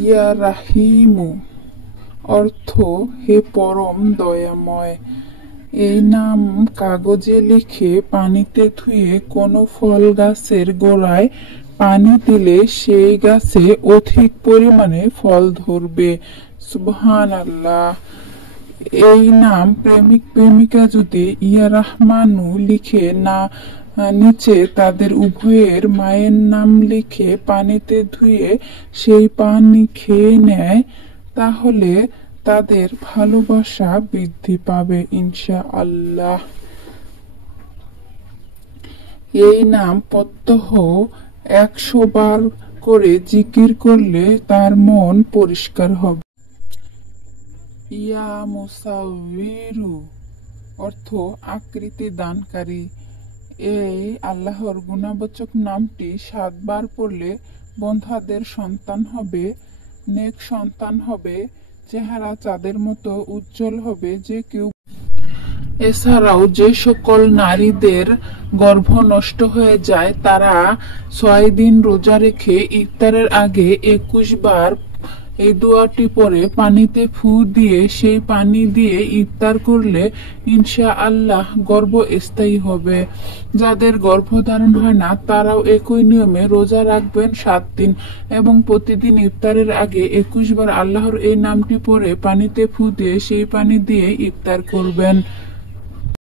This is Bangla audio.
ইয়া রাহিমু অর্থ হে পরম দয়াময়। এই নাম কাগজে লিখে পানিতে ধুয়ে কোনো ফল গাছের গোড়ায় পানি দিলে সেই গাছে অধিক পরিমাণে ফল ধরবে। সুবহানাল্লাহ। এই নাম প্রেমিক প্রেমিকা যদি ইয়া রহমানু লিখে না নিচে তাদের উভয়ের মায়ের নাম লিখে পানিতে ধুয়ে সেই পানি খেয়ে নেয়, তাহলে তাদের ভালোবাসা বৃদ্ধি পাবে ইনশাআল্লাহ। এই নাম প্রত্যহ 100 বার করে জিকির করলে তার মন পরিষ্কার হবে। ইয়া মুসাউবিরু অর্থ আকৃতি দানকারী। এই আল্লাহর গুণবাচক নামটি 7 বার পড়লে বন্ধাদের সন্তান হবে, নেক সন্তান হবে, চেহারা চাঁদের মতো উজ্জ্বল হবে যে কেউ। এছাড়াও যে সকল নারীদের গর্ভ নষ্ট হয়ে যায় তারা 6 দিন রোজা রেখে ইফতারের আগে 21 বার এই দোয়াটি পরে পানিতে ফু দিয়ে সেই পানি দিয়ে ইফতার করলে ইনশাআল্লাহ গর্ভ স্থায়ী হবে। যাদের গর্ভধারণ হয় না তারাও একই নিয়মে রোজা রাখবেন 7 দিন এবং প্রতিদিন ইফতারের আগে 21 বার আল্লাহর এই নামটি পরে পানিতে ফু দিয়ে সেই পানি দিয়ে ইফতার করবেন।